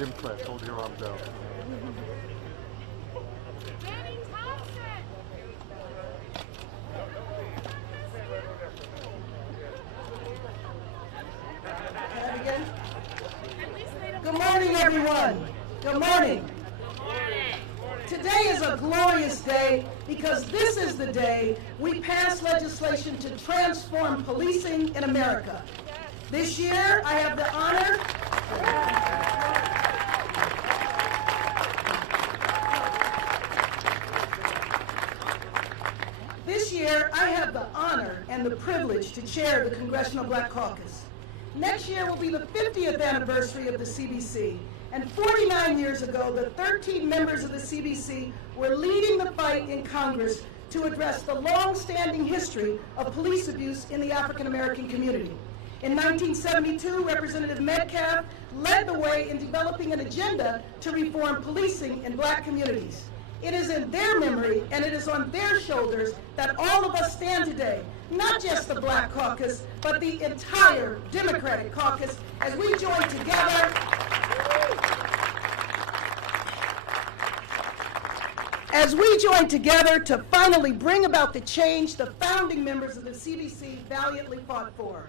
Gym class, hold your arms out. Good morning, everyone. Good morning. Today is a glorious day because this is the day we pass legislation to transform policing in America. This year, I have the honor and the privilege to chair the Congressional Black Caucus. Next year will be the 50th anniversary of the CBC, and 49 years ago, the 13 members of the CBC were leading the fight in Congress to address the long-standing history of police abuse in the African American community. In 1972, Representative Metcalf led the way in developing an agenda to reform policing in black communities. It is in their memory and it is on their shoulders that all of us stand today, not just the Black Caucus, but the entire Democratic Caucus, as we join together to finally bring about the change the founding members of the CBC valiantly fought for.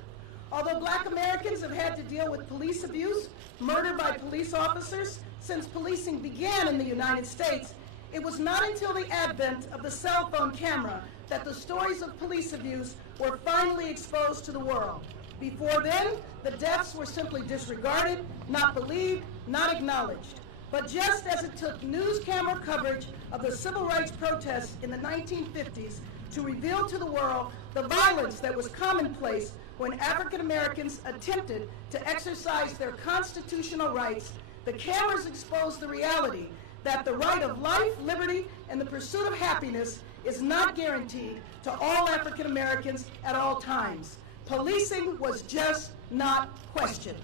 Although black Americans have had to deal with police abuse, murder by police officers, since policing began in the United States, it was not until the advent of the cell phone camera that the stories of police abuse were finally exposed to the world. Before then, the deaths were simply disregarded, not believed, not acknowledged. But just as it took news camera coverage of the civil rights protests in the 1950s to reveal to the world the violence that was commonplace when African Americans attempted to exercise their constitutional rights, the cameras exposed the reality that the right of life, liberty, and the pursuit of happiness is not guaranteed to all African Americans at all times. Policing was just not questioned.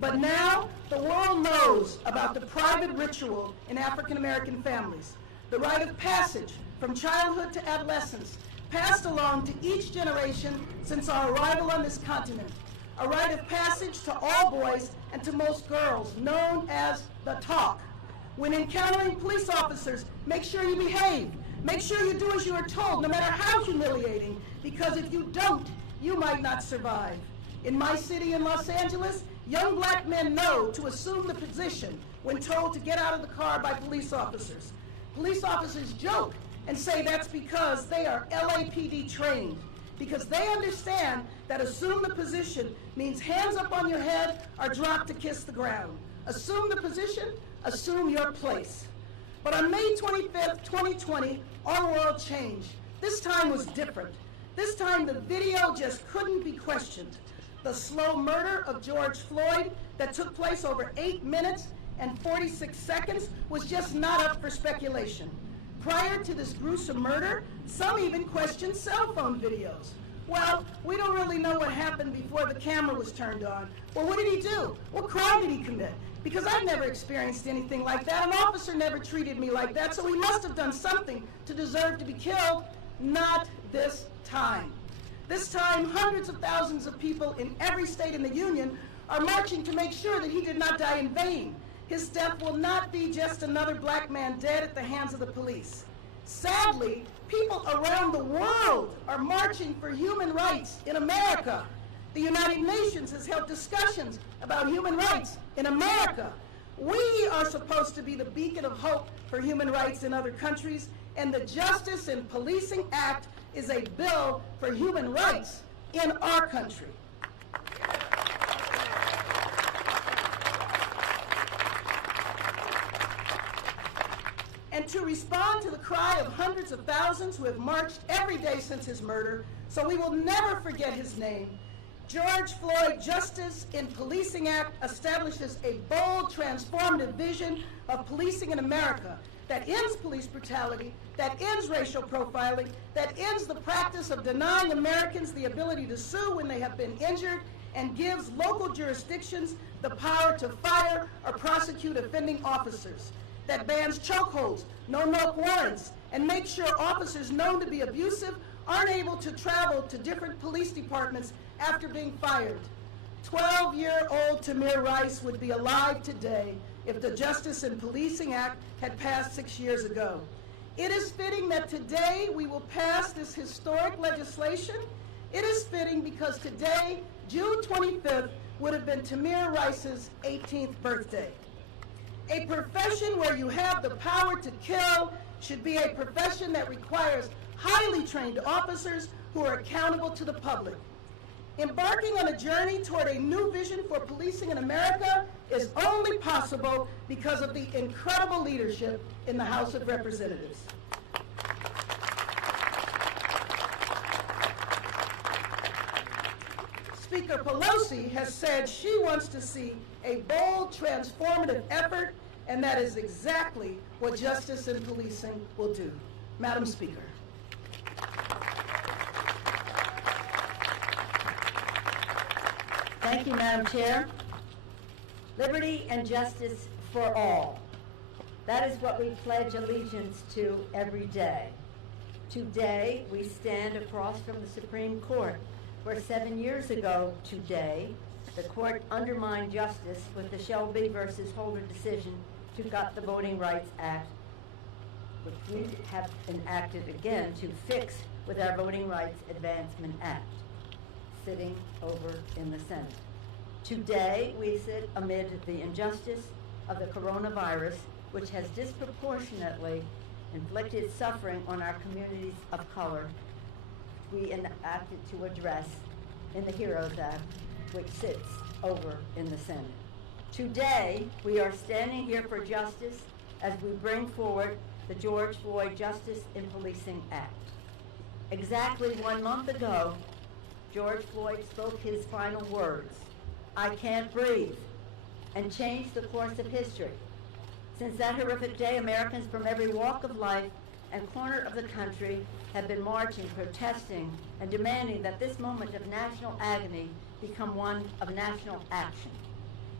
But now, the world knows about the private ritual in African American families, the rite of passage from childhood to adolescence, passed along to each generation since our arrival on this continent, a rite of passage to all boys and to most girls, known as the talk. When encountering police officers, make sure you behave. Make sure you do as you are told, no matter how humiliating, because if you don't, you might not survive. In my city in Los Angeles, young black men know to assume the position when told to get out of the car by police officers. Police officers joke and say that's because they are LAPD trained, because they understand that assume the position means hands up on your head or drop to kiss the ground. Assume the position, assume your place. But on May 25th, 2020, our world changed. This time was different. This time the video just couldn't be questioned. The slow murder of George Floyd that took place over 8 minutes and 46 seconds was just not up for speculation. Prior to this gruesome murder, some even questioned cell phone videos. Well, we don't really know what happened before the camera was turned on. Well, what did he do? What crime did he commit? Because I've never experienced anything like that. An officer never treated me like that, so he must have done something to deserve to be killed. Not this time. This time, hundreds of thousands of people in every state in the Union are marching to make sure that he did not die in vain. His death will not be just another black man dead at the hands of the police. Sadly, people around the world are marching for human rights in America. The United Nations has held discussions about human rights in America. We are supposed to be the beacon of hope for human rights in other countries, and the Justice in Policing Act is a bill for human rights in our country. And to respond to the cry of hundreds of thousands who have marched every day since his murder, so we will never forget his name, George Floyd Justice in Policing Act establishes a bold, transformative vision of policing in America that ends police brutality, that ends racial profiling, that ends the practice of denying Americans the ability to sue when they have been injured, and gives local jurisdictions the power to fire or prosecute offending officers, that bans chokeholds, no-knock warrants, and makes sure officers known to be abusive aren't able to travel to different police departments after being fired. 12-year-old Tamir Rice would be alive today if the Justice in Policing Act had passed 6 years ago. It is fitting that today we will pass this historic legislation. It is fitting because today, June 25th, would have been Tamir Rice's 18th birthday. A profession where you have the power to kill should be a profession that requires highly trained officers who are accountable to the public. Embarking on a journey toward a new vision for policing in America is only possible because of the incredible leadership in the House of Representatives. Speaker Pelosi has said she wants to see a bold, transformative effort, and that is exactly what Justice in Policing will do. Madam Speaker. Thank you, Madam Chair. Liberty and justice for all. That is what we pledge allegiance to every day. Today, we stand across from the Supreme Court, where 7 years ago today, the court undermined justice with the Shelby versus Holder decision to gut the Voting Rights Act, which we have enacted again to fix with our Voting Rights Advancement Act, sitting over in the Senate. Today, we sit amid the injustice of the coronavirus, which has disproportionately inflicted suffering on our communities of color. We enacted to address in the HEROES Act, which sits over in the Senate. Today, we are standing here for justice as we bring forward the George Floyd Justice in Policing Act. Exactly 1 month ago, George Floyd spoke his final words, "I can't breathe," and changed the course of history. Since that horrific day, Americans from every walk of life and corner of the country have been marching, protesting, and demanding that this moment of national agony become one of national action.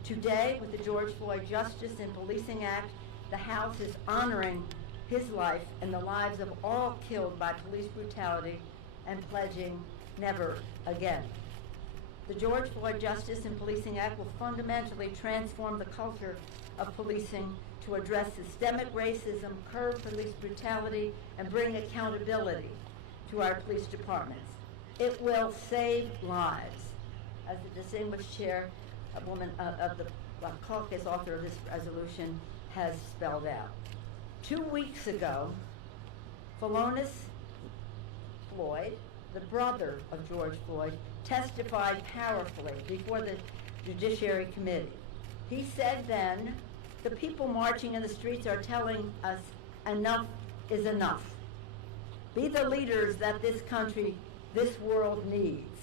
Today, with the George Floyd Justice in Policing Act, the House is honoring his life and the lives of all killed by police brutality and pledging never again. The George Floyd Justice in Policing Act will fundamentally transform the culture of policing to address systemic racism, curb police brutality, and bring accountability to our police departments. It will save lives, as the distinguished chairwoman of the Caucus, author of this resolution, has spelled out. 2 weeks ago, Philonise Floyd, the brother of George Floyd, testified powerfully before the Judiciary Committee. He said then, "The people marching in the streets are telling us enough is enough. Be the leaders that this country, this world needs."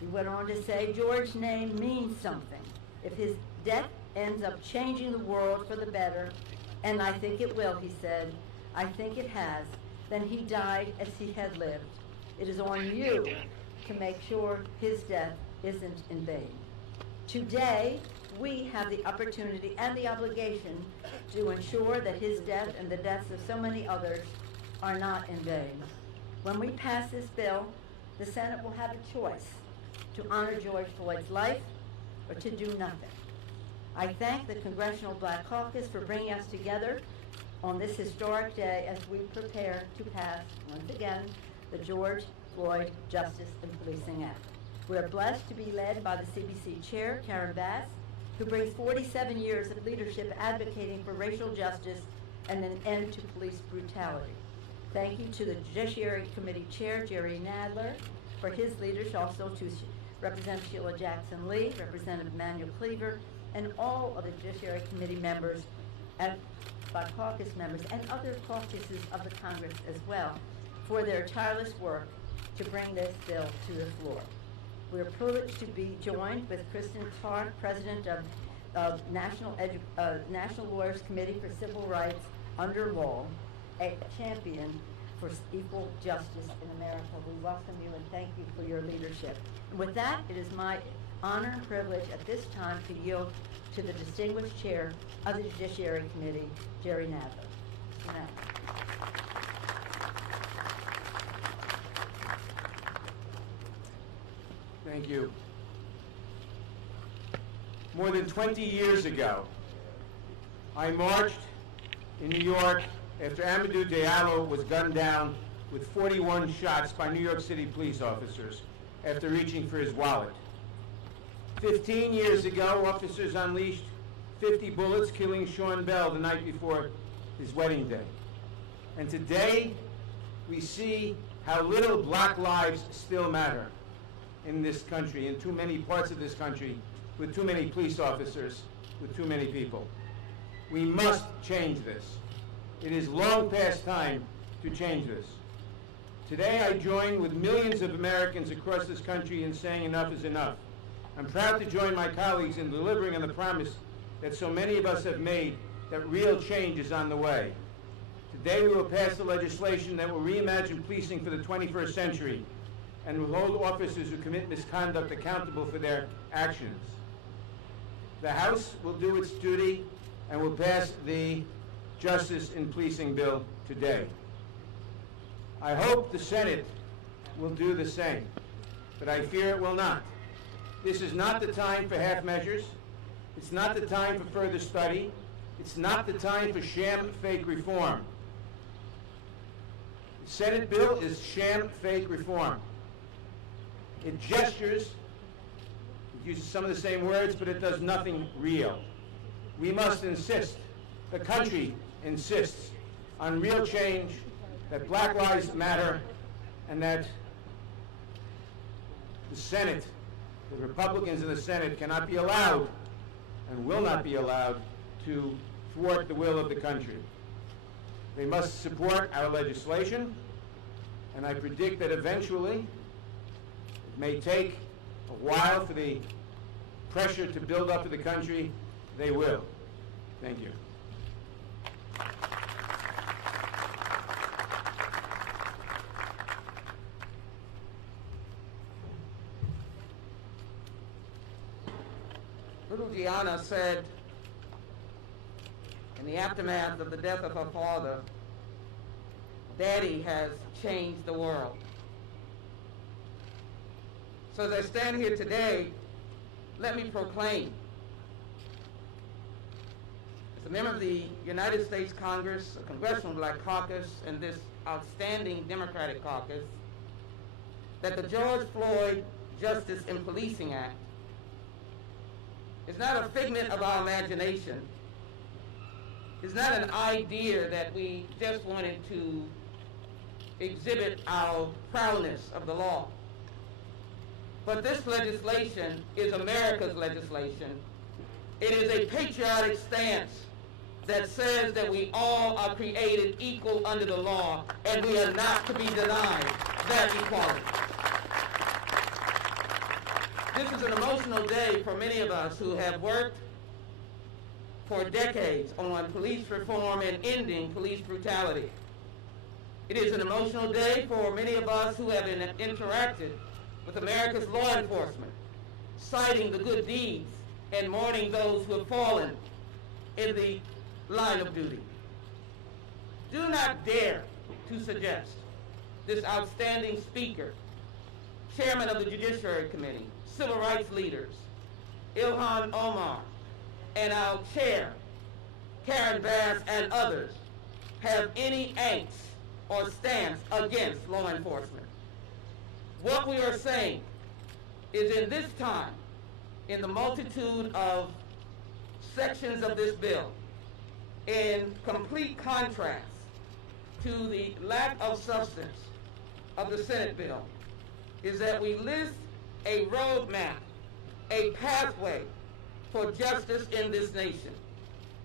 He went on to say, "George's name means something. If his death ends up changing the world for the better, and I think it will," he said, "I think it has, then he died as he had lived. It is on you to make sure his death isn't in vain." Today, we have the opportunity and the obligation to ensure that his death and the deaths of so many others are not in vain. When we pass this bill, the Senate will have a choice to honor George Floyd's life or to do nothing. I thank the Congressional Black Caucus for bringing us together on this historic day as we prepare to pass, once again, the George Floyd Justice and Policing Act. We are blessed to be led by the CBC Chair, Karen Bass, who brings 47 years of leadership advocating for racial justice and an end to police brutality. Thank you to the Judiciary Committee Chair, Jerry Nadler, for his leadership, also to Representative Sheila Jackson-Lee, Representative Manuel Cleaver, and all of the Judiciary Committee members and Black Caucus members and other caucuses of the Congress as well for their tireless work to bring this bill to the floor. We are privileged to be joined with Kristen Clark, President of National Lawyers Committee for Civil Rights Under Law, a champion for equal justice in America. We welcome you and thank you for your leadership. And with that, it is my honor and privilege at this time to yield to the distinguished chair of the Judiciary Committee, Jerry Nadler. Mr. Nadler. Thank you. More than 20 years ago, I marched in New York after Amadou Diallo was gunned down with 41 shots by New York City police officers after reaching for his wallet. 15 years ago, officers unleashed 50 bullets, killing Sean Bell the night before his wedding day. And today, we see how little black lives still matter in this country, in too many parts of this country, with too many police officers, with too many people. We must change this. It is long past time to change this. Today, I join with millions of Americans across this country in saying enough is enough. I'm proud to join my colleagues in delivering on the promise that so many of us have made, that real change is on the way. Today, we will pass the legislation that will reimagine policing for the 21st century and will hold officers who commit misconduct accountable for their actions. The House will do its duty and will pass the Justice in Policing bill today. I hope the Senate will do the same, but I fear it will not. This is not the time for half measures. It's not the time for further study. It's not the time for sham fake reform. The Senate bill is sham fake reform. It gestures, it uses some of the same words, but it does nothing real. We must insist, the country insists, on real change, that Black Lives Matter, and that the Senate, the Republicans in the Senate, cannot be allowed and will not be allowed to thwart the will of the country. They must support our legislation, and I predict that eventually, it may take a while for the pressure to build up in the country, they will. Thank you. Little Gianna said, in the aftermath of the death of her father, Daddy has changed the world. So as I stand here today, let me proclaim, as a member of the United States Congress, the Congressional Black Caucus, and this outstanding Democratic caucus, that the George Floyd Justice and Policing Act is not a figment of our imagination. It's not an idea that we just wanted to exhibit our proudness of the law. But this legislation is America's legislation. It is a patriotic stance that says that we all are created equal under the law, and we are not to be denied that equality. This is an emotional day for many of us who have worked for decades on police reform and ending police brutality. It is an emotional day for many of us who have interacted with America's law enforcement, citing the good deeds and mourning those who have fallen in the line of duty. Do not dare to suggest this outstanding speaker, chairman of the Judiciary Committee, civil rights leaders, Ilhan Omar, and our chair, Karen Bass, and others, have any angst or stance against law enforcement. What we are saying is, in this time, in the multitude of sections of this bill, in complete contrast to the lack of substance of the Senate bill, is that we list a roadmap, a pathway for justice in this nation.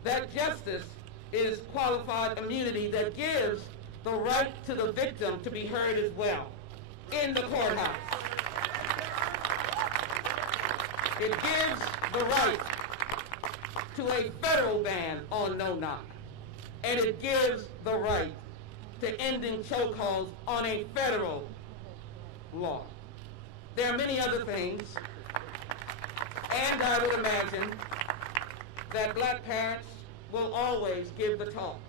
That justice is qualified immunity that gives the right to the victim to be heard as well in the courthouse. It gives the right to a federal ban on no-knock, and it gives the right to ending chokeholds on a federal law. There are many other things, and I would imagine that black parents will always give the talk.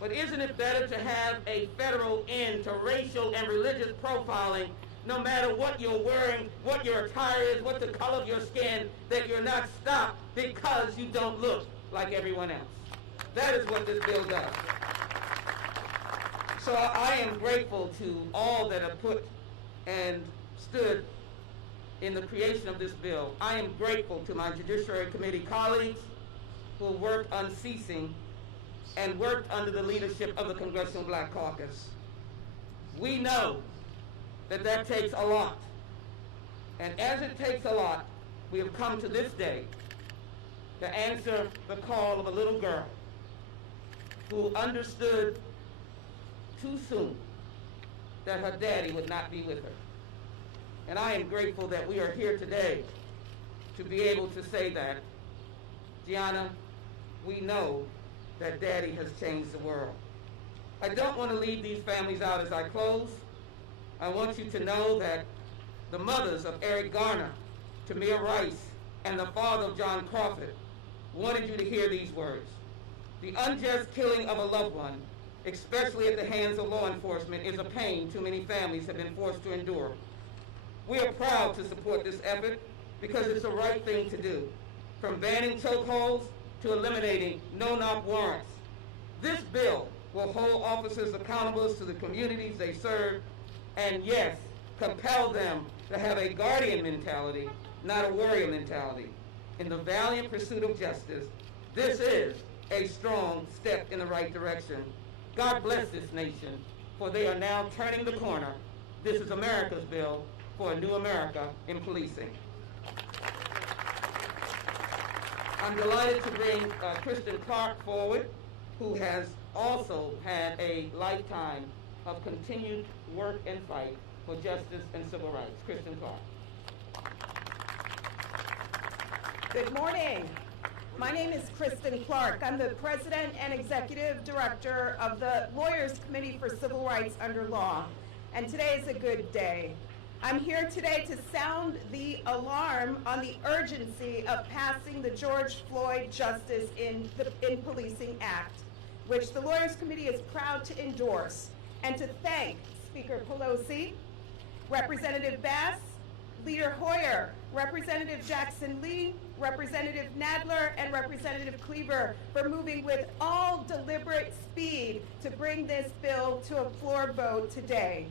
But isn't it better to have a federal end to racial and religious profiling, no matter what you're wearing, what your attire is, what the color of your skin, that you're not stopped because you don't look like everyone else? That is what this bill does. So I am grateful to all that have put and stood in the creation of this bill. I am grateful to my Judiciary Committee colleagues who worked unceasing and worked under the leadership of the Congressional Black Caucus. We know that that takes a lot. And as it takes a lot, we have come to this day to answer the call of a little girl who understood too soon that her daddy would not be with her. And I am grateful that we are here today to be able to say that, Gianna, we know that daddy has changed the world. I don't want to leave these families out as I close. I want you to know that the mothers of Eric Garner, Tamir Rice, and the father of John Crawford wanted you to hear these words. The unjust killing of a loved one, especially at the hands of law enforcement, is a pain too many families have been forced to endure. We are proud to support this effort because it's the right thing to do, from banning chokeholds to eliminating no-knock warrants. This bill will hold officers accountable to the communities they serve, and yes, compel them to have a guardian mentality, not a warrior mentality. In the valiant pursuit of justice, this is a strong step in the right direction. God bless this nation, for they are now turning the corner. This is America's bill for a new America in policing. I'm delighted to bring Kristen Clark forward, who has also had a lifetime of continued work and fight for justice and civil rights. Kristen Clark. Good morning. My name is Kristen Clark. I'm the President and Executive Director of the Lawyers Committee for Civil Rights Under Law, and today is a good day. I'm here today to sound the alarm on the urgency of passing the George Floyd Justice in Policing Act, which the Lawyers Committee is proud to endorse, and to thank Speaker Pelosi, Representative Bass, Leader Hoyer, Representative Jackson Lee, Representative Nadler, and Representative Cleaver for moving with all deliberate speed to bring this bill to a floor vote today.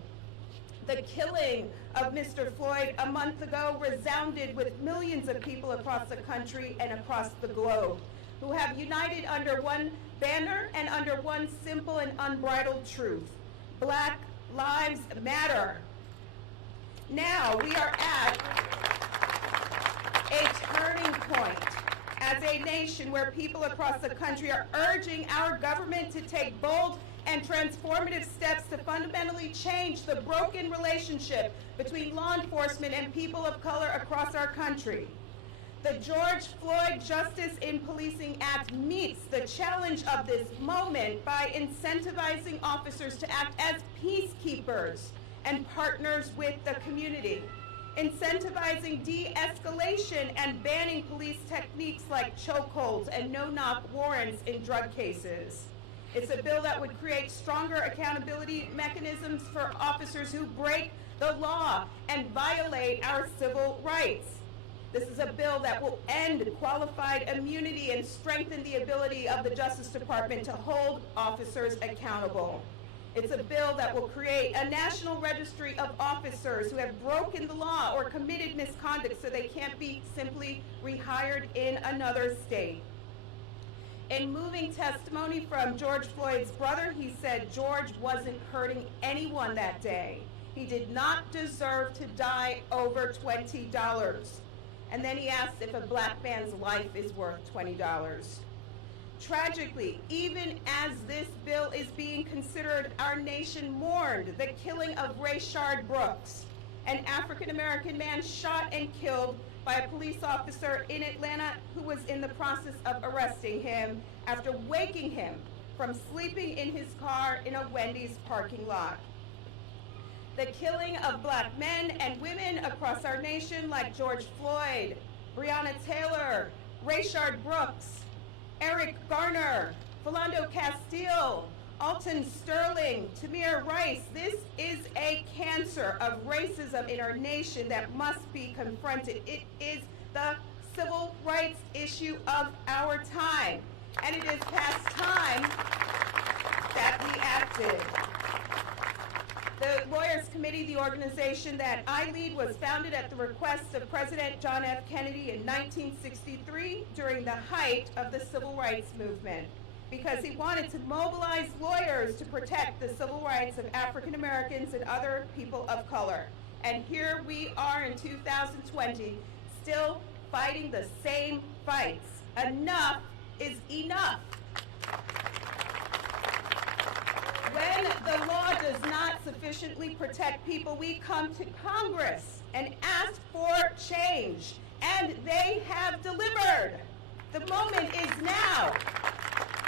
The killing of Mr. Floyd a month ago resounded with millions of people across the country and across the globe who have united under one banner and under one simple and unbridled truth: Black Lives Matter. Now we are at a turning point as a nation where people across the country are urging our government to take bold and transformative steps to fundamentally change the broken relationship between law enforcement and people of color across our country. The George Floyd Justice in Policing Act meets the challenge of this moment by incentivizing officers to act as peacekeepers and partners with the community, incentivizing de-escalation and banning police techniques like chokeholds and no-knock warrants in drug cases, It's a bill that would create stronger accountability mechanisms for officers who break the law and violate our civil rights. This is a bill that will end qualified immunity and strengthen the ability of the Justice Department to hold officers accountable. It's a bill that will create a national registry of officers who have broken the law or committed misconduct so they can't be simply rehired in another state. In moving testimony from George Floyd's brother, he said George wasn't hurting anyone that day. He did not deserve to die over $20. And then he asked if a black man's life is worth $20. Tragically, even as this bill is being considered, our nation mourned the killing of Rayshard Brooks, an African-American man shot and killed by a police officer in Atlanta who was in the process of arresting him after waking him from sleeping in his car in a Wendy's parking lot. The killing of black men and women across our nation like George Floyd, Breonna Taylor, Rayshard Brooks, Eric Garner, Philando Castile, Alton Sterling, Tamir Rice. This is a cancer of racism in our nation that must be confronted. It is the civil rights issue of our time, and it is past time that we acted. The Lawyers Committee, the organization that I lead, was founded at the request of President John F. Kennedy in 1963 during the height of the Civil Rights Movement, because he wanted to mobilize lawyers to protect the civil rights of African Americans and other people of color. And here we are in 2020, still fighting the same fights. Enough is enough. When the law does not sufficiently protect people, we come to Congress and ask for change, and they have delivered. The moment is now.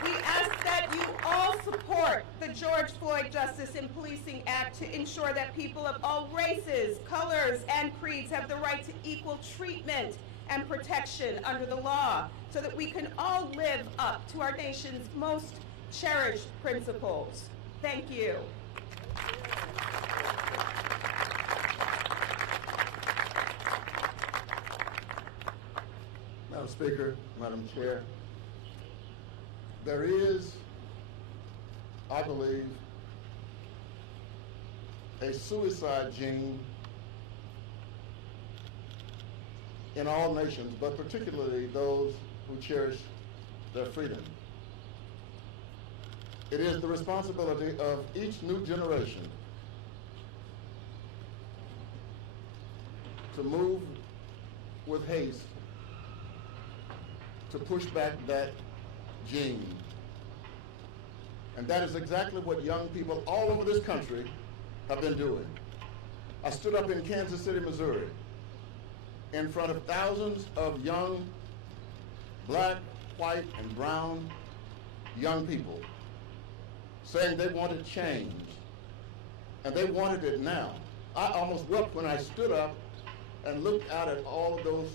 We ask that you all support the George Floyd Justice and Policing Act to ensure that people of all races, colors, and creeds have the right to equal treatment and protection under the law, so that we can all live up to our nation's most cherished principles. Thank you. Madam Speaker, Madam Chair, there is, I believe, a suicide gene in all nations, but particularly those who cherish their freedom. It is the responsibility of each new generation to move with haste to push back that gene. And that is exactly what young people all over this country have been doing. I stood up in Kansas City, Missouri, in front of thousands of young black, white, and brown young people, saying they wanted change, and they wanted it now. I almost wept when I stood up and looked out at all of those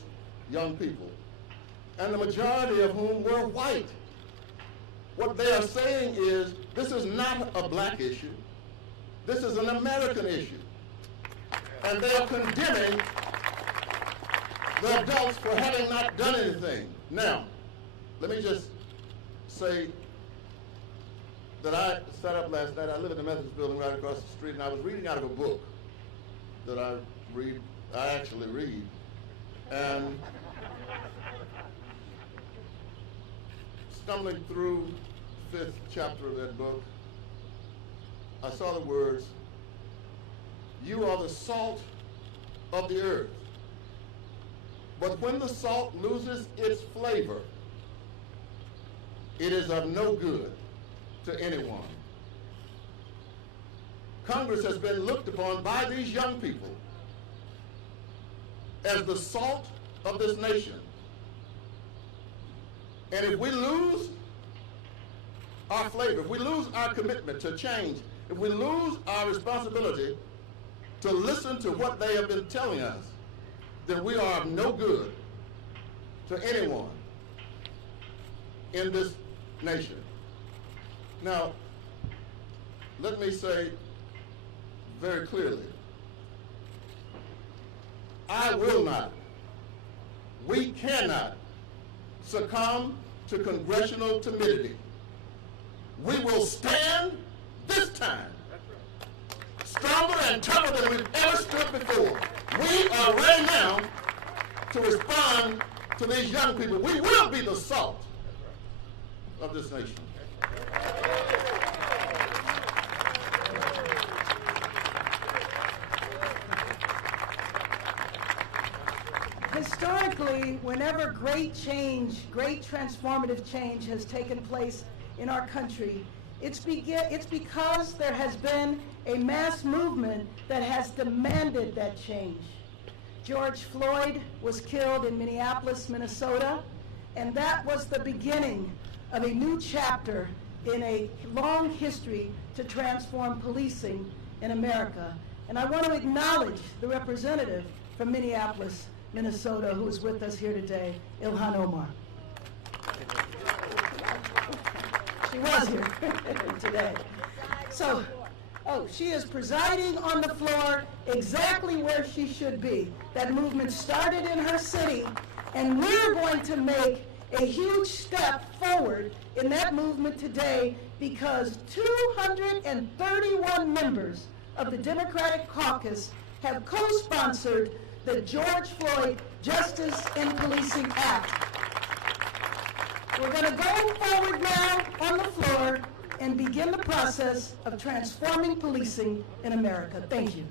young people, and the majority of whom were white. What they are saying is, this is not a black issue, this is an American issue. And they are condemning the adults for having not done anything. Now, let me just say that I sat up last night. I live in the Methodist building right across the street, and I was reading out of a book that I actually read. And stumbling through the 5th chapter of that book, I saw the words, "You are the salt of the earth. But when the salt loses its flavor, it is of no good to anyone." Congress has been looked upon by these young people as the salt of this nation. And if we lose our flavor, if we lose our commitment to change, if we lose our responsibility to listen to what they have been telling us, then we are of no good to anyone in this nation. Now, let me say very clearly, I will not, we cannot succumb to congressional timidity. We will stand this time stronger and tougher than we've ever stood before. We are ready now to respond to these young people. We will be the salt of this nation. Historically, whenever great change, great transformative change has taken place in our country, it's because there has been a mass movement that has demanded that change. George Floyd was killed in Minneapolis, Minnesota, and that was the beginning of a new chapter in a long history to transform policing in America. And I want to acknowledge the representative from Minneapolis, Minnesota, who is with us here today, Ilhan Omar. She was here today. So, she is presiding on the floor exactly where she should be. That movement started in her city, and we're going to make a huge step forward in that movement today because 231 members of the Democratic Caucus have co-sponsored the George Floyd Justice in Policing Act. We're going to go forward now on the floor and begin the process of transforming policing in America. Thank you.